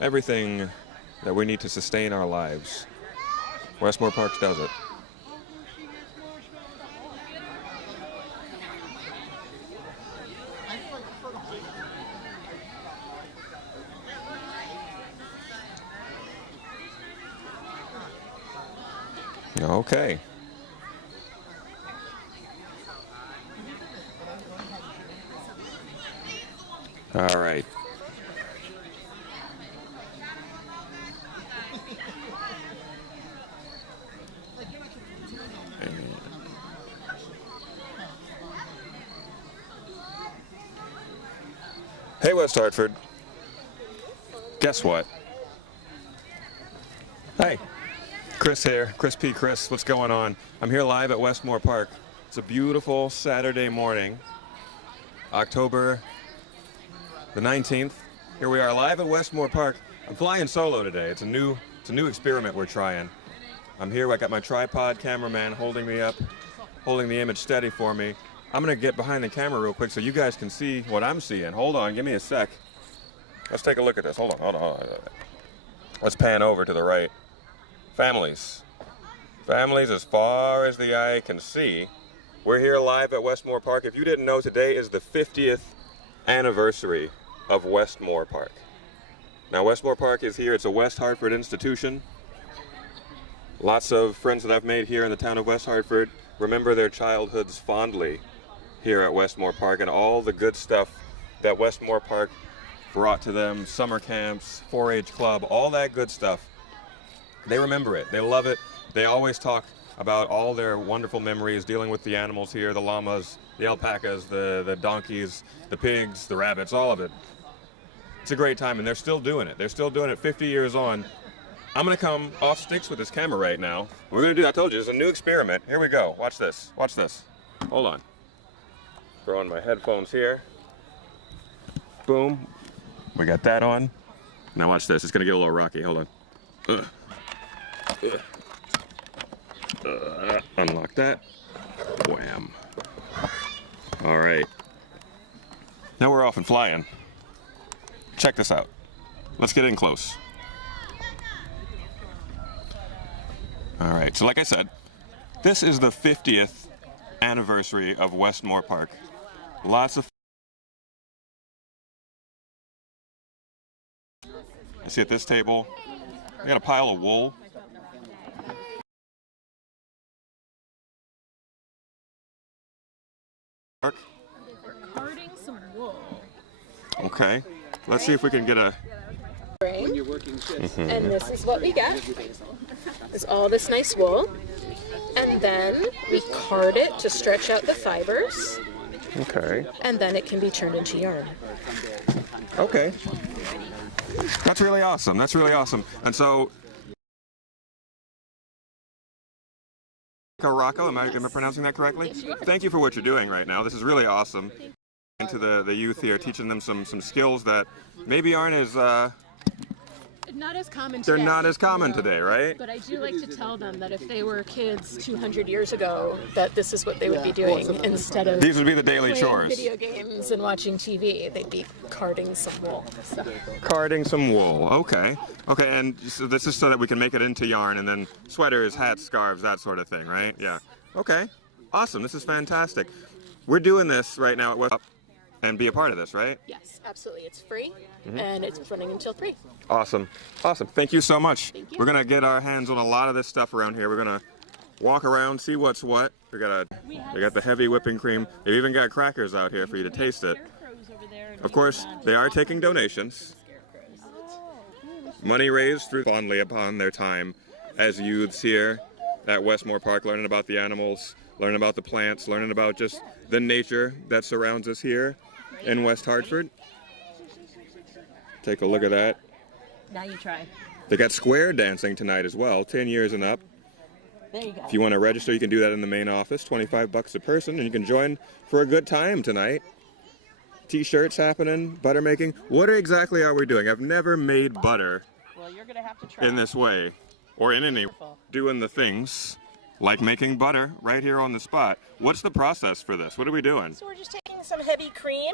everything that we need to sustain our lives. Westmoor Parks does it. Okay. All right. Hey, West Hartford. Guess what? Hey. Chris here, Chris P. Chris, what's going on? I'm here live at Westmoor Park. It's a beautiful Saturday morning, October the 19th. Here we are live at Westmoor Park. I'm flying solo today. It's a new experiment we're trying. I'm here, I got my tripod cameraman holding me up, holding the image steady for me. I'm gonna get behind the camera real quick so you guys can see what I'm seeing. Hold on, give me a sec. Let's take a look at this. Hold on. Let's pan over to the right. Families as far as the eye can see. We're here live at Westmoor Park. If you didn't know, today is the 50th anniversary of Westmoor Park. Now, Westmoor Park is here. It's a West Hartford institution. Lots of friends that I've made here in the town of West Hartford remember their childhoods fondly here at Westmoor Park and all the good stuff that Westmoor Park brought to them. Summer camps, 4-H club, all that good stuff. They remember it. They love it. They always talk about all their wonderful memories dealing with the animals here, the llamas, the alpacas, the donkeys, the pigs, the rabbits, all of it. It's a great time, and they're still doing it. They're still doing it 50 years on. I'm going to come off sticks with this camera right now. We're going to do, I told you, it's a new experiment. Here we go. Watch this. Watch this. Hold on. Throw on my headphones here. Boom. We got that on. Now watch this. It's going to get a little rocky. Hold on. Unlock that. Wham. All right. Now we're off and flying. Check this out. Let's get in close. All right. So like I said, this is the 50th anniversary of Westmoor Park. Lots of... I see at this table, we got a pile of wool. We're carding some wool. Okay, let's see if we can get a... And this is what we get. It's all this nice wool. And then we card it to stretch out the fibers. Okay. And then it can be turned into yarn. Okay. That's really awesome. That's really awesome. And so... Rocco, am I pronouncing that correctly? Thank you for what you're doing right now. This is really awesome. To the youth here, teaching them some skills that maybe aren't as not as common they're today. Not as common today, right? But I do like to tell them that if they were kids 200 years ago, that this is what they would be doing instead of these would be the daily chores. Video games and watching TV. They'd be carding some wool. So. Carding some wool. Okay. Okay, and so this is so that we can make it into yarn and then sweaters, hats, scarves, that sort of thing, right? Yeah. Okay. Awesome. This is fantastic. We're doing this right now at West and be a part of this, right? Yes, absolutely. It's free and it's running until 3. Awesome. Awesome. Thank you so much. Thank you. We're going to get our hands on a lot of this stuff around here. We're going to walk around, see what's what. We got the heavy whipping cream. They've even got crackers out here for you to taste it. Of course, they are taking donations. Money raised through fondly upon their time as youths here at Westmoor Park, learning about the animals, learning about the plants, learning about just the nature that surrounds us here in West Hartford. Take a look at that. Now you try. They got square dancing tonight as well, 10 years and up. There you go. If you want to register, you can do that in the main office, $25 a person, and you can join for a good time tonight. T-shirts happening, butter making. What exactly are we doing? I've never made butter Well, you're gonna have to try in this way, or in any doing the things. like making butter right here on the spot. What's the process for this? What are we doing? So we're just taking some heavy cream,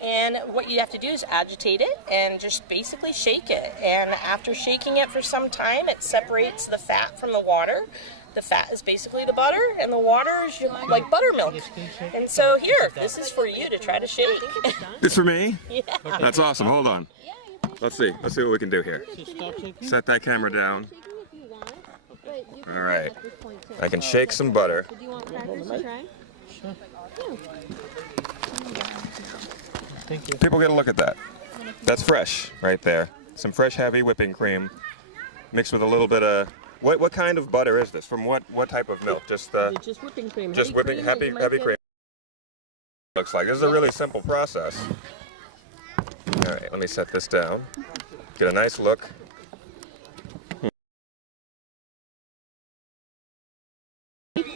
and what you have to do is agitate it and just basically shake it. And after shaking it for some time, it separates the fat from the water. The fat is basically the butter, and the water is like buttermilk. And so here, this is for you to try to shake. This for me? Yeah. That's awesome. Hold on. Let's see. Let's see what we can do here. Set that camera down. All right. I can shake some butter. Do you want crackers to try? Sure. Thank you. People get a look at that. That's fresh right there. Some fresh heavy whipping cream mixed with a little bit of what kind of butter is this? From what type of milk? Just whipping cream. just whipping heavy cream. Looks like this is a really simple process. All right, let me set this down. Get a nice look.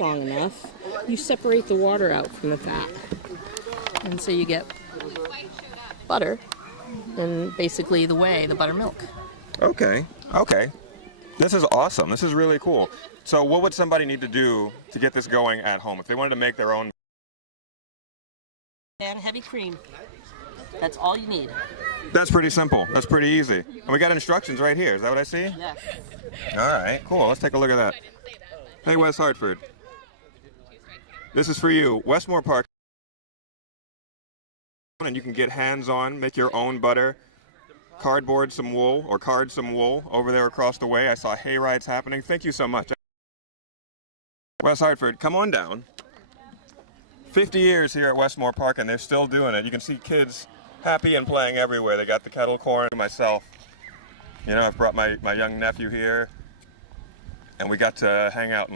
Long enough, you separate the water out from the fat, and so you get butter, and basically the buttermilk. Okay. Okay. This is awesome. This is really cool. So what would somebody need to do to get this going at home if they wanted to make their own? And heavy cream. That's all you need. That's pretty simple. That's pretty easy. And we got instructions right here. Is that what I see? Yes. All right, cool. Let's take a look at that. Hey, West Hartford. This is for you. Westmoor Park. And you can get hands-on, make your own butter, cardboard some wool, or card some wool over there across the way. I saw hay rides happening. Thank you so much. West Hartford, come on down. 50 years here at Westmoor Park, and they're still doing it. You can see kids happy and playing everywhere. They got the kettle corn. Myself, you know, I've brought my young nephew here, and we got to hang out.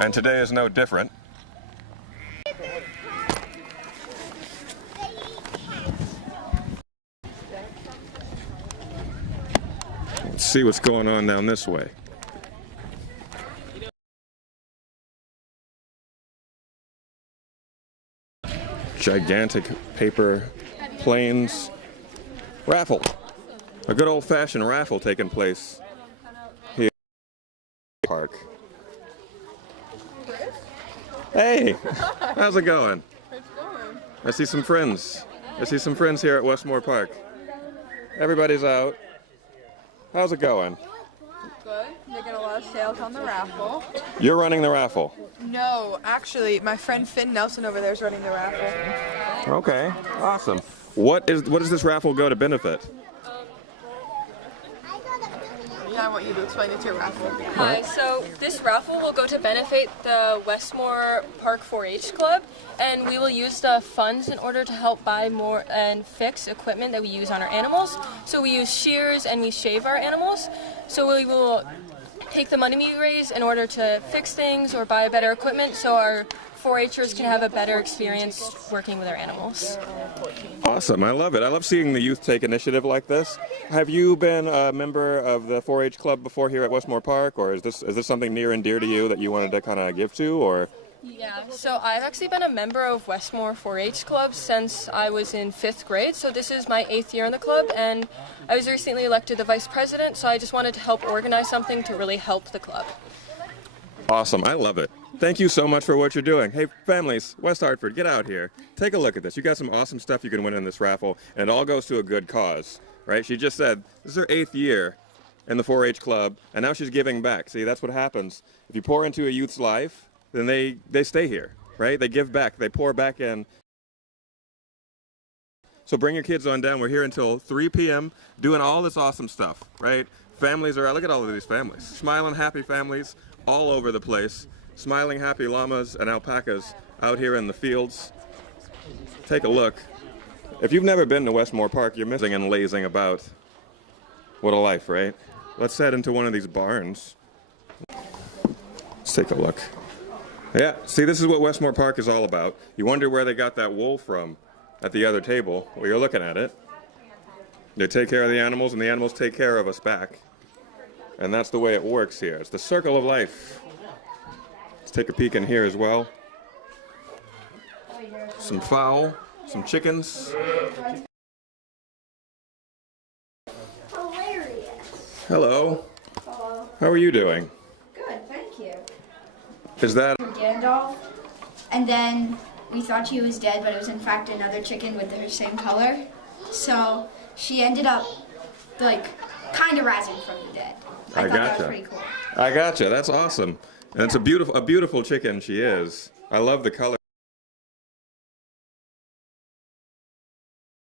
And today is no different. Let's see what's going on down this way. Gigantic paper planes raffle. A good old-fashioned raffle taking place here at the park. Hey, how's it going? It's going. I see some friends. I see some friends here at Westmoor Park. Everybody's out. How's it going? Good. They get a lot of sales on the raffle. You're running the raffle. No, actually, my friend Finn Nelson over there is running the raffle. Okay, awesome. What does this raffle go to benefit? Yeah, I want you to explain it to your raffle. Hi, so this raffle will go to benefit the Westmoor Park 4-H Club, and we will use the funds in order to help buy more and fix equipment that we use on our animals. So we use shears and we shave our animals. So we will take the money we raise in order to fix things or buy better equipment so our 4-Hers can have a better experience working with our animals. Awesome, I love it. I love seeing the youth take initiative like this. Have you been a member of the 4-H club before here at Westmoor Park, or is this something near and dear to you that you wanted to kind of give to, or? Yeah, so I've actually been a member of Westmoor 4-H Club since I was in 5th grade, so this is my 8th year in the club, and I was recently elected the vice president, so I just wanted to help organize something to really help the club. Awesome, I love it. Thank you so much for what you're doing. Hey, families, West Hartford, get out here. Take a look at this. You got some awesome stuff you can win in this raffle, and it all goes to a good cause, right? She just said this is her 8th year in the 4-H club, and now she's giving back. See, that's what happens. If you pour into a youth's life, then they stay here, right? They give back. They pour back in. So bring your kids on down. We're here until 3 p.m. doing all this awesome stuff, right? Families are out. Look at all of these families. Smiling, happy families all over the place. Smiling, happy llamas and alpacas out here in the fields. Take a look. If you've never been to Westmoor Park, you're missing and lazing about. What a life, right? Let's head into one of these barns. Let's take a look. Yeah, see, this is what Westmoor Park is all about. You wonder where they got that wool from at the other table. Well, you're looking at it. They take care of the animals, and the animals take care of us back. And that's the way it works here. It's the circle of life. Let's take a peek in here as well. Some fowl, some chickens. Hilarious. Hello. Hello. How are you doing? Is that Gandalf, and then we thought he was dead, but it was in fact another chicken with the same color. So she ended up like kind of rising from the dead. I thought that was pretty cool. I gotcha. That's awesome. And it's a beautiful chicken she is. I love the color.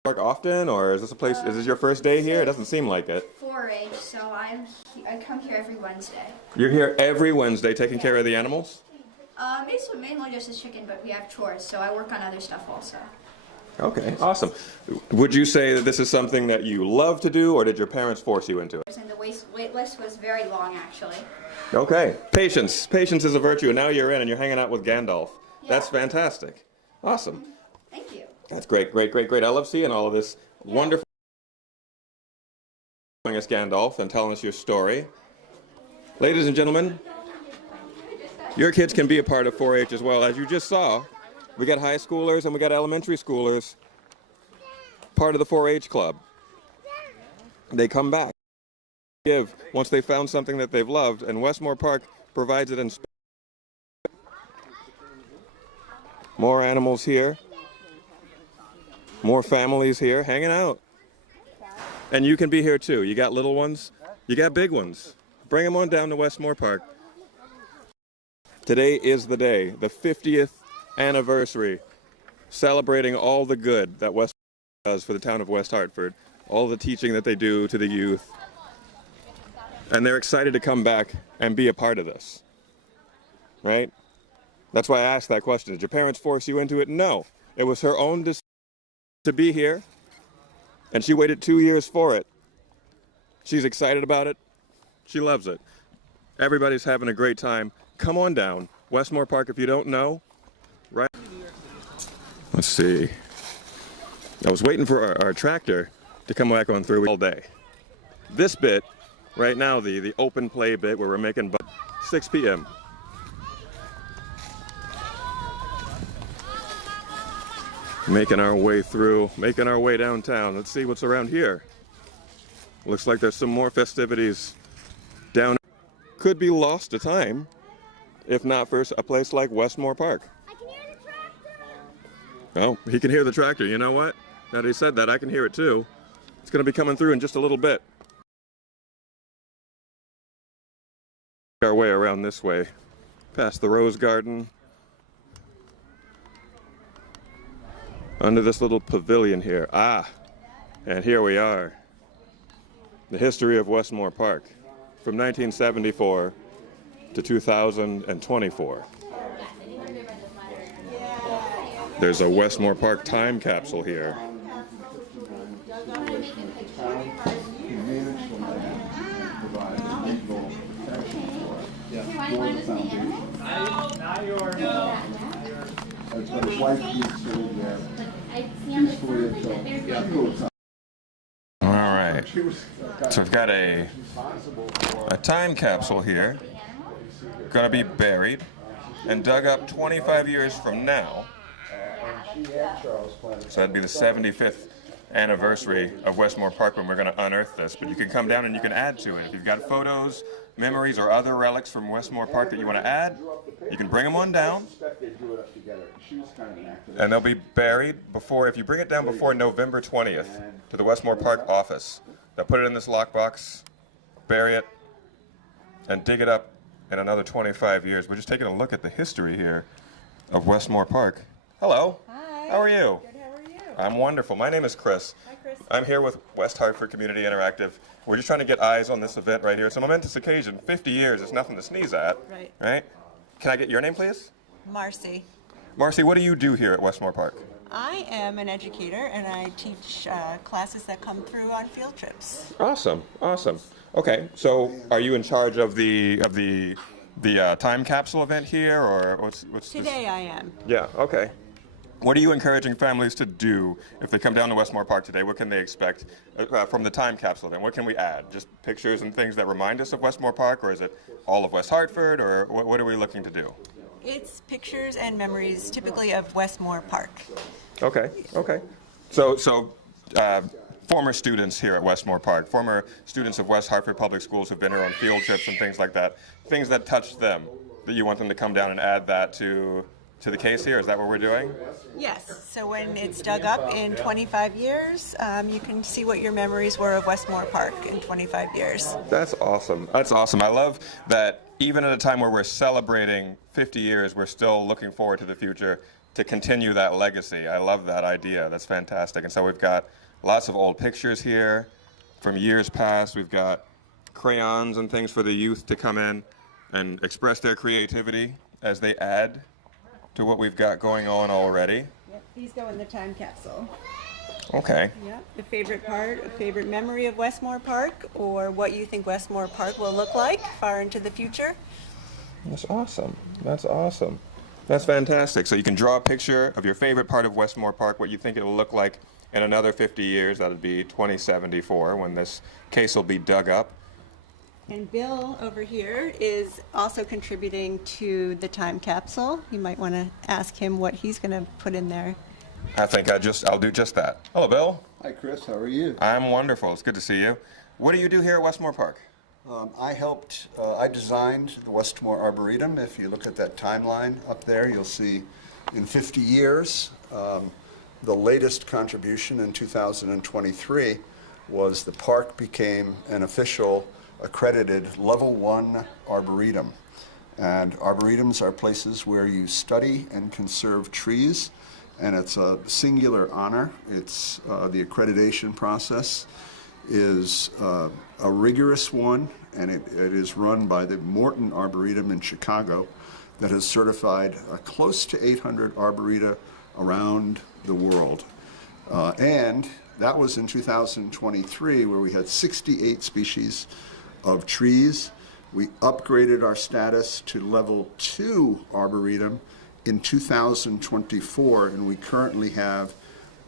Work often, or is this a place? Is this your first day here? It doesn't seem like it. 4-H, so I come here every Wednesday. You're here every Wednesday taking care of the animals? Mainly just the chicken, but we have chores, so I work on other stuff also. Okay, awesome. Would you say that this is something that you love to do, or did your parents force you into it? And the wait list was very long, actually. Okay, patience. Patience is a virtue, and now you're in and you're hanging out with Gandalf. Yeah. That's fantastic. Awesome. Thank you. That's great. I love seeing all of this wonderful showing us Gandalf and telling us your story. Ladies and gentlemen, your kids can be a part of 4-H as well. As you just saw, we got high schoolers and we got elementary schoolers part of the 4-H club. They come back, give once they found something that they've loved, and Westmoor Park provides it in space. More animals here. More families here hanging out. And you can be here too. You got little ones, you got big ones. Bring them on down to Westmoor Park. Today is the day, the 50th anniversary, celebrating all the good that Westmoor does for the town of West Hartford, all the teaching that they do to the youth. And they're excited to come back and be a part of this, right? That's why I asked that question. Did your parents force you into it? No. It was her own decision to be here, and she waited 2 years for it. She's excited about it. She loves it. Everybody's having a great time. Come on down. Westmoor Park, if you don't know, right? Let's see. I was waiting for our tractor to come back on through all day. This bit, right now, the open play bit where we're making 6 p.m. Making our way through, making our way downtown. Let's see what's around here. Looks like there's some more festivities down. Could be lost to time if not for a place like Westmoor Park. I can hear the tractor. Well, he can hear the tractor. You know what? Now that he said that, I can hear it too. It's going to be coming through in just a little bit. Our way around this way, past the Rose Garden, under this little pavilion here. And here we are. The history of Westmoor Park from 1974 to 2024. There's a Westmoor Park time capsule here. All right, so I've got a time capsule here, gonna be buried and dug up 25 years from now. So that'd be the 75th anniversary of Westmoor Park when we're gonna unearth this, but you can come down and you can add to it. If you've got photos, memories, or other relics from Westmoor Park that you want to add, you can bring them on down, and they'll be buried before, if you bring it down before November 20th to the Westmoor Park office, they'll put it in this lockbox, bury it, and dig it up in another 25 years. We're just taking a look at the history here of Westmoor Park. Hello. Hi. How are you? Good, how are you? I'm wonderful. My name is Chris. Hi, Chris. I'm here with West Hartford Community Interactive. We're just trying to get eyes on this event right here. It's a momentous occasion. 50 years is nothing to sneeze at. Right. Right? Can I get your name, please? Marcy. Marcy, what do you do here at Westmoor Park? I am an educator and I teach classes that come through on field trips. Awesome. Awesome. Okay, so are you in charge of the time capsule event here, or what's Today this? I am. Yeah, okay. What are you encouraging families to do if they come down to Westmoor Park today? What can they expect from the time capsule event? What can we add? Just pictures and things that remind us of Westmoor Park, or is it all of West Hartford, or what are we looking to do? It's pictures and memories typically of Westmoor Park. Okay, okay. So former students here at Westmoor Park, former students of West Hartford Public Schools who've been here on field trips and things like that, things that touched them. that you want them to come down and add that to the case here? Is that what we're doing? Yes. So when it's dug up in 25 years, you can see what your memories were of Westmoor Park in 25 years. That's awesome. That's awesome. I love that even at a time where we're celebrating 50 years, we're still looking forward to the future to continue that legacy. I love that idea. That's fantastic. And so we've got lots of old pictures here from years past. We've got crayons and things for the youth to come in and express their creativity as they add to what we've got going on already. Yep, these go in the time capsule. Okay. Yep, the favorite part, a favorite memory of Westmoor Park, or what you think Westmoor Park will look like far into the future. That's awesome. That's awesome. That's fantastic. So you can draw a picture of your favorite part of Westmoor Park, what you think it will look like in another 50 years. That would be 2074 when this case will be dug up. And Bill over here is also contributing to the time capsule. You might want to ask him what he's going to put in there. I think I'll do just that. Hello, Bill. Hi, Chris. How are you? I'm wonderful. It's good to see you. What do you do here at Westmoor Park? I designed the Westmoor Arboretum. If you look at that timeline up there, you'll see in 50 years, the latest contribution in 2023 was the park became an official accredited level 1 arboretum. And arboretums are places where you study and conserve trees, and it's a singular honor. It's the accreditation process is a rigorous one, and it is run by the Morton Arboretum in Chicago that has certified close to 800 arboreta around the world. And that was in 2023, where we had 68 species of trees. We upgraded our status to level 2 arboretum in 2024, and we currently have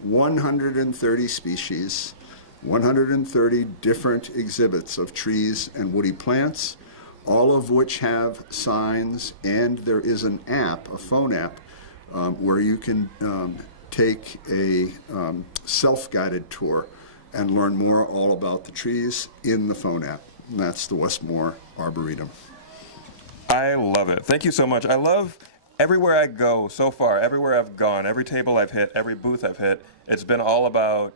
130 species, 130 different exhibits of trees and woody plants, all of which have signs, and there is an app, a phone app, where you can take a self-guided tour and learn more all about the trees in the phone app. And that's the Westmoor Arboretum. I love it. Thank you so much. I love everywhere I go so far, everywhere I've gone, every table I've hit, every booth I've hit, it's been all about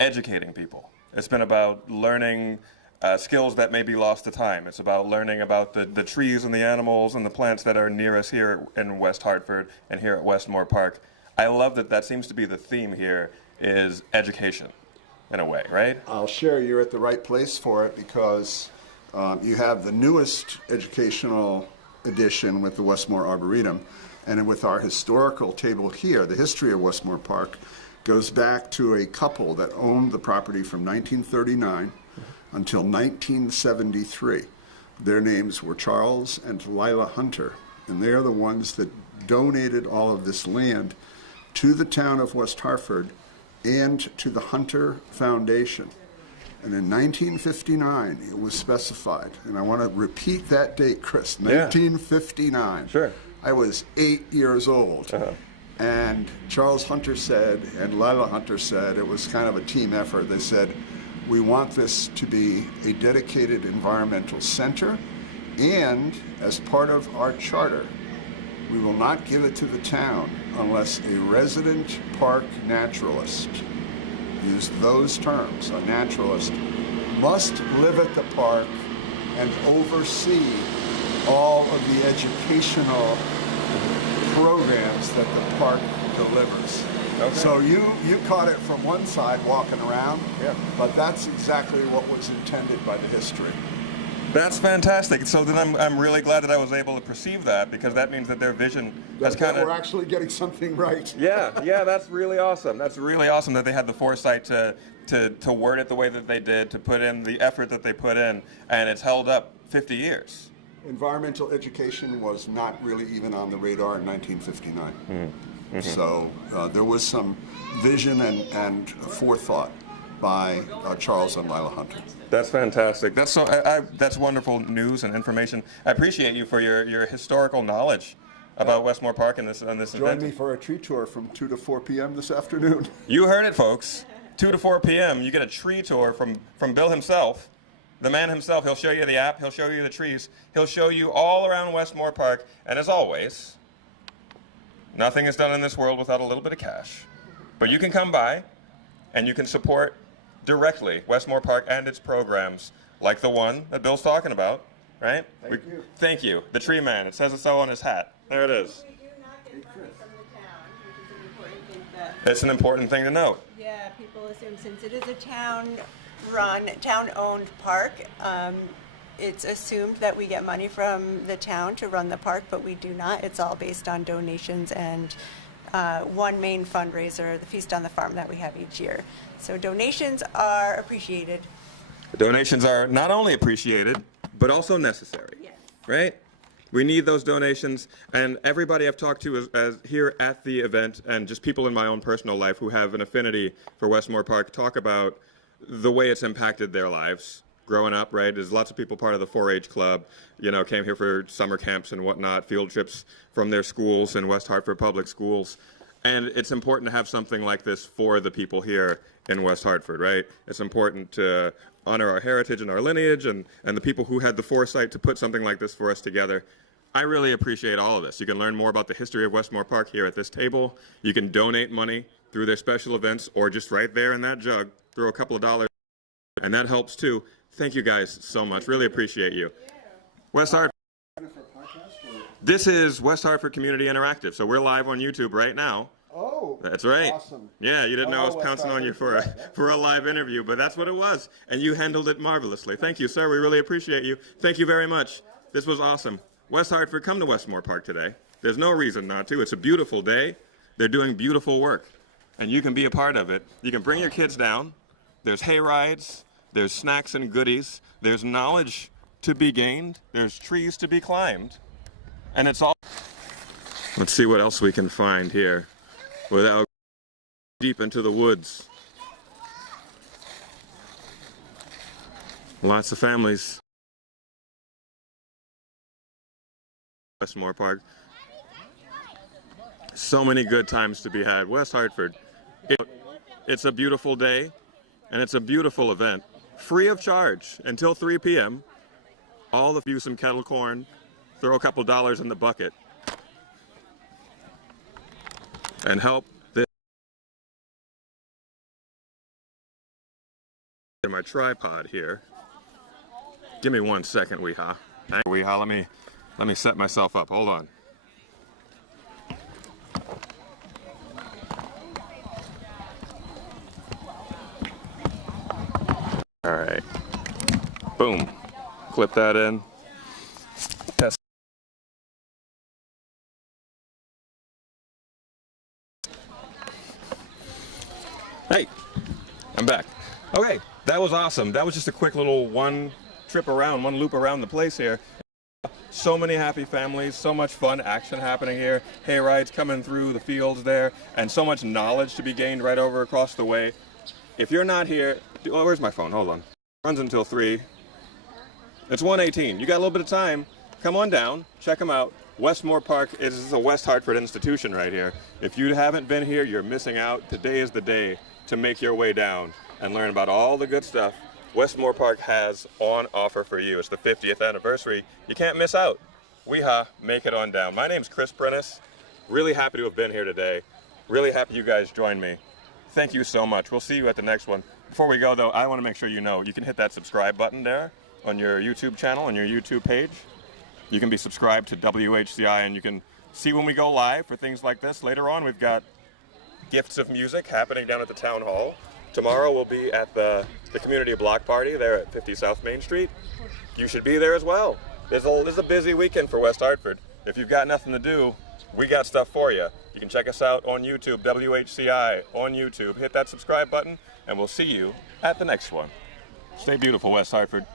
educating people. It's been about learning skills that may be lost to time. It's about learning about the trees and the animals and the plants that are near us here in West Hartford and here at Westmoor Park. I love that seems to be the theme here, is education. In a way, right? I'll share you're at the right place for it, because you have the newest educational edition with the Westmoor Arboretum, and with our historical table here, the history of Westmoor Park goes back to a couple that owned the property from 1939 until 1973. Their names were Charles and Lila Hunter, and they're the ones that donated all of this land to the town of West Hartford and to the Hunter Foundation. And in 1959, it was specified, and I want to repeat that date, Chris, 1959. Sure. I was 8 years old. And Charles Hunter said, and Lila Hunter said, it was kind of a team effort. They said, we want this to be a dedicated environmental center, and as part of our charter, we will not give it to the town unless a resident park naturalist, use those terms, a naturalist, must live at the park and oversee all of the educational programs that the park delivers. Okay. So you caught it from one side walking around, but that's exactly what was intended by the history. That's fantastic. So then I'm really glad that I was able to perceive that, because that means that their vision has kind of... We're actually getting something right. Yeah, that's really awesome. That's really awesome that they had the foresight to word it the way that they did, to put in the effort that they put in, and it's held up 50 years. Environmental education was not really even on the radar in 1959. So there was some vision and forethought by Charles and Lila Hunter. That's fantastic. That's that's wonderful news and information. I appreciate you for your historical knowledge about Westmoor Park and this event. Join me for a tree tour from 2 to 4 p.m. this afternoon. You heard it, folks. 2 to 4 p.m. You get a tree tour from Bill himself the man himself. He'll show you the app, he'll show you the trees, he'll show you all around Westmoor Park, and as always, nothing is done in this world without a little bit of cash. But you can come by and you can support directly Westmoor Park and its programs, like the one that Bill's talking about, right? Thank you. Thank you. The tree man. It says it so on his hat. There it is. We do not get money from the town, which is an important thing that, It's an important thing to note. yeah, people assume since it is a town-run, town-owned park, it's assumed that we get money from the town to run the park, but we do not. It's all based on donations and one main fundraiser, the Feast on the Farm, that we have each year. So donations are appreciated. Donations are not only appreciated, but also necessary, Yes. right? We need those donations, and everybody I've talked to as here at the event, and just people in my own personal life who have an affinity for Westmoor Park, talk about the way it's impacted their lives growing up, right? There's lots of people part of the 4-H club, you know, came here for summer camps and whatnot, field trips from their schools in West Hartford public schools. And it's important to have something like this for the people here in West Hartford, right? It's important to honor our heritage and our lineage and the people who had the foresight to put something like this for us together. I really appreciate all of this. You can learn more about the history of Westmoor Park here at this table. You can donate money through their special events, or just right there in that jug, throw a couple of dollars, and that helps too. Thank you guys so much. Really appreciate you. West Hartford. This is West Hartford Community Interactive, so we're live on YouTube right now. Oh, that's right. Awesome. Yeah, you didn't know I was West pouncing on you for Hartford. a live interview, but that's what it was, and you handled it marvelously. Thank you, sir. We really appreciate you. Thank you very much. This was awesome. West Hartford, come to Westmoor Park today. There's no reason not to. It's a beautiful day. They're doing beautiful work, and you can be a part of it. You can bring your kids down. There's hay rides. There's snacks and goodies. There's knowledge to be gained. There's trees to be climbed. And it's all... Let's see what else we can find here without deep into the woods. Lots of families. Westmoor Park. So many good times to be had. West Hartford. It's a beautiful day, and it's a beautiful event. Free of charge until 3 p.m. All the some kettle corn, throw a couple dollars in the bucket, and help this. In my tripod here. Give me 1 second, Weehaw. Weehaw, let me set myself up. Hold on. All right. Boom. Clip that in. Test. Hey, I'm back. Okay, that was awesome. That was just a quick little one loop around the place here. So many happy families, so much fun action happening here. Hay rides coming through the fields there, and so much knowledge to be gained right over across the way. If you're not here, oh, where's my phone? Hold on. Runs until 3. It's 1:18. You got a little bit of time. Come on down. Check them out. Westmoor Park is a West Hartford institution right here. If you haven't been here, you're missing out. Today is the day to make your way down and learn about all the good stuff Westmoor Park has on offer for you. It's the 50th anniversary. You can't miss out. Weehaw, make it on down. My name's Chris Prentice. Really happy to have been here today. Really happy you guys joined me. Thank you so much. We'll see you at the next one. Before we go, though, I want to make sure you know you can hit that subscribe button there on your YouTube channel, on your YouTube page. You can be subscribed to WHCI, and you can see when we go live for things like this. Later on, we've got gifts of music happening down at the Town Hall. Tomorrow we'll be at the community block party there at 50 South Main Street. You should be there as well. This is a busy weekend for West Hartford. If you've got nothing to do, we got stuff for you. You can check us out on YouTube, WHCI on YouTube. Hit that subscribe button, and we'll see you at the next one. Stay beautiful, West Hartford.